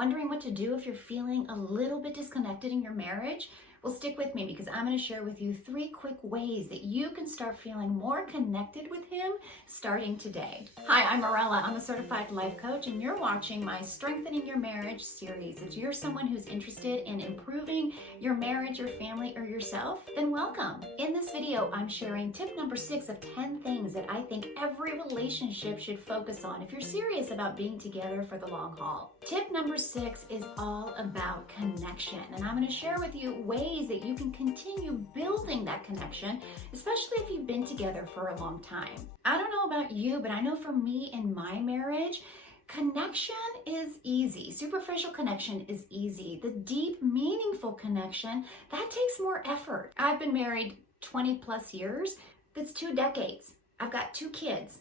Wondering what to do if you're feeling a little bit disconnected in your marriage? Well, stick with me because I'm going to share with you 3 quick ways that you can start feeling more connected with him starting today. Hi, I'm Morella. I'm a certified life coach, and you're watching my Strengthening Your Marriage series. If you're someone who's interested in improving your marriage, your family, or yourself, then welcome. In this video, I'm sharing tip number 6 of 10 things that I think every relationship should focus on if you're serious about being together for the long haul. Tip number 6 is all about connection, and I'm going to share with you ways that you can continue building that connection, especially if you've been together for a long time. I don't know about you, but I know for me in my marriage, connection is easy. Superficial connection is easy. The deep, meaningful connection, that takes more effort. I've been married 20 plus years. That's 2 decades. I've got 2 kids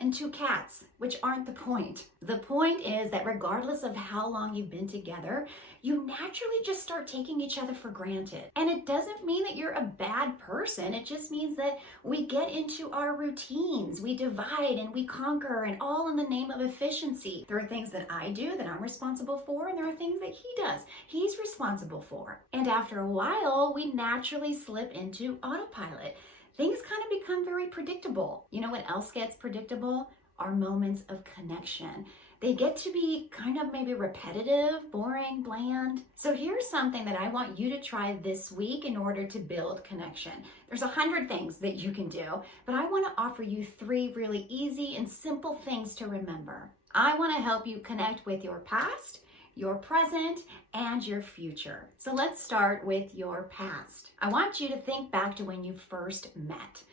and 2 cats, which aren't the point. The point is that regardless of how long you've been together, you naturally just start taking each other for granted. And it doesn't mean that you're a bad person. It just means that we get into our routines. We divide and we conquer, and all in the name of efficiency. There are things that I do that I'm responsible for, and there are things that he does. He's responsible for. And after a while, we naturally slip into autopilot. Things kind of become very predictable. You know what else gets predictable? Our moments of connection. They get to be kind of maybe repetitive, boring, bland. So here's something that I want you to try this week in order to build connection. There's 100 things that you can do, but I want to offer you 3 really easy and simple things to remember. I want to help you connect with your past, your present, and your future. So let's start with your past. I want you to think back to when you first met.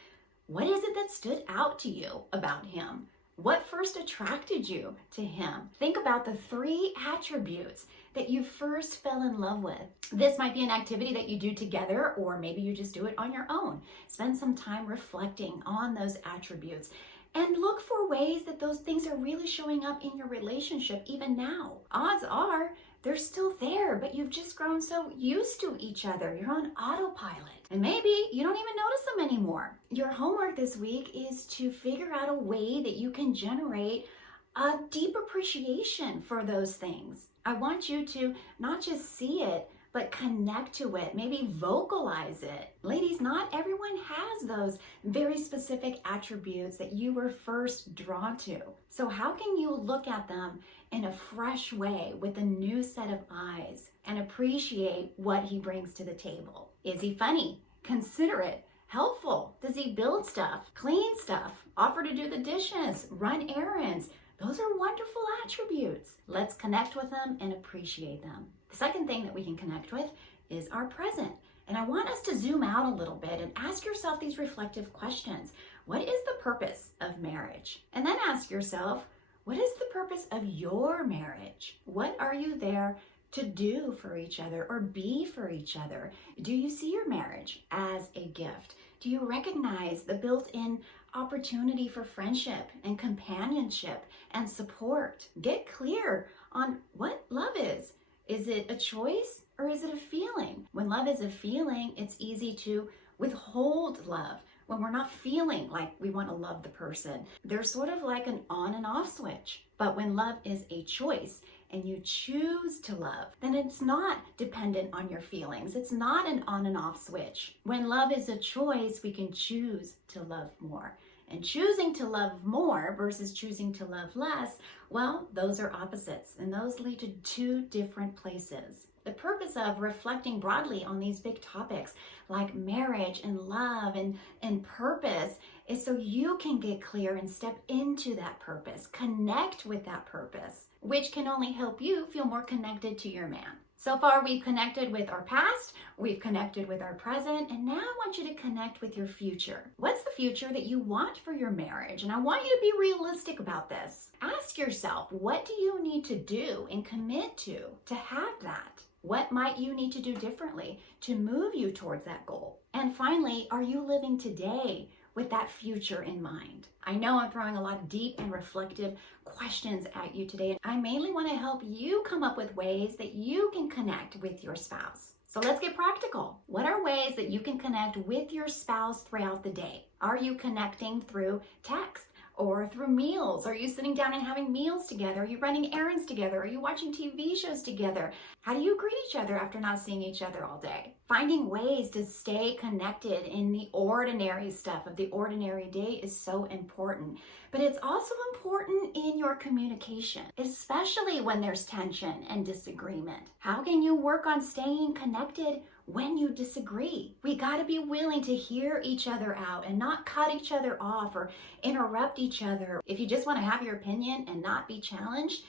What is it that stood out to you about him? What first attracted you to him? Think about the 3 attributes that you first fell in love with. This might be an activity that you do together, or maybe you just do it on your own. Spend some time reflecting on those attributes and look for ways that those things are really showing up in your relationship even now. Odds are they're still there, but you've just grown so used to each other. You're on autopilot. And maybe you don't even notice them anymore. Your homework this week is to figure out a way that you can generate a deep appreciation for those things. I want you to not just see it, but connect to it, maybe vocalize it. Ladies, not everyone has those very specific attributes that you were first drawn to. So how can you look at them in a fresh way with a new set of eyes and appreciate what he brings to the table? Is he funny, considerate, helpful? Does he build stuff, clean stuff, offer to do the dishes, run errands? Those are wonderful attributes. Let's connect with them and appreciate them. The second thing that we can connect with is our present. And I want us to zoom out a little bit and ask yourself these reflective questions. What is the purpose of marriage? And then ask yourself, what is the purpose of your marriage? What are you there to do for each other or be for each other? Do you see your marriage as a gift? Do you recognize the built-in opportunity for friendship and companionship and support? Get clear on what love is. Is it a choice or is it a feeling? When love is a feeling, it's easy to withhold love. When we're not feeling like we want to love the person, there's sort of like an on and off switch. But when love is a choice and you choose to love, then it's not dependent on your feelings. It's not an on and off switch. When love is a choice, we can choose to love more. And choosing to love more versus choosing to love less, well, those are opposites, and those lead to 2 different places. The purpose of reflecting broadly on these big topics like marriage and love and purpose is so you can get clear and step into that purpose, connect with that purpose, which can only help you feel more connected to your man. So far, we've connected with our past, we've connected with our present, and now I want you to connect with your future. What's the future that you want for your marriage? And I want you to be realistic about this. Ask yourself, what do you need to do and commit to have that? What might you need to do differently to move you towards that goal? And finally, are you living today with that future in mind? I know I'm throwing a lot of deep and reflective questions at you today, and I mainly want to help you come up with ways that you can connect with your spouse. So let's get practical. What are ways that you can connect with your spouse throughout the day? Are you connecting through text? or through meals? Are you sitting down and having meals together? Are you running errands together? Are you watching TV shows together? How do you greet each other after not seeing each other all day? Finding ways to stay connected in the ordinary stuff of the ordinary day is so important. But it's also important in your communication, especially when there's tension and disagreement. How can you work on staying connected when you disagree? We got to be willing to hear each other out and not cut each other off or interrupt each other. If you just want to have your opinion and not be challenged,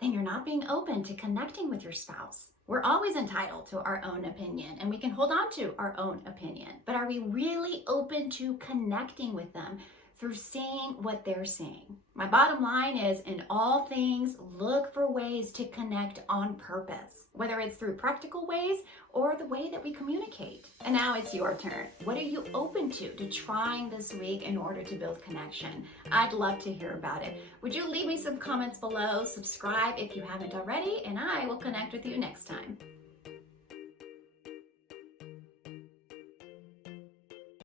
then you're not being open to connecting with your spouse. We're always entitled to our own opinion, and we can hold on to our own opinion. But are we really open to connecting with them through seeing what they're seeing? My bottom line is, in all things, look for ways to connect on purpose, whether it's through practical ways or the way that we communicate. And now it's your turn. What are you open to trying this week in order to build connection? I'd love to hear about it. Would you leave me some comments below? Subscribe if you haven't already, and I will connect with you next time.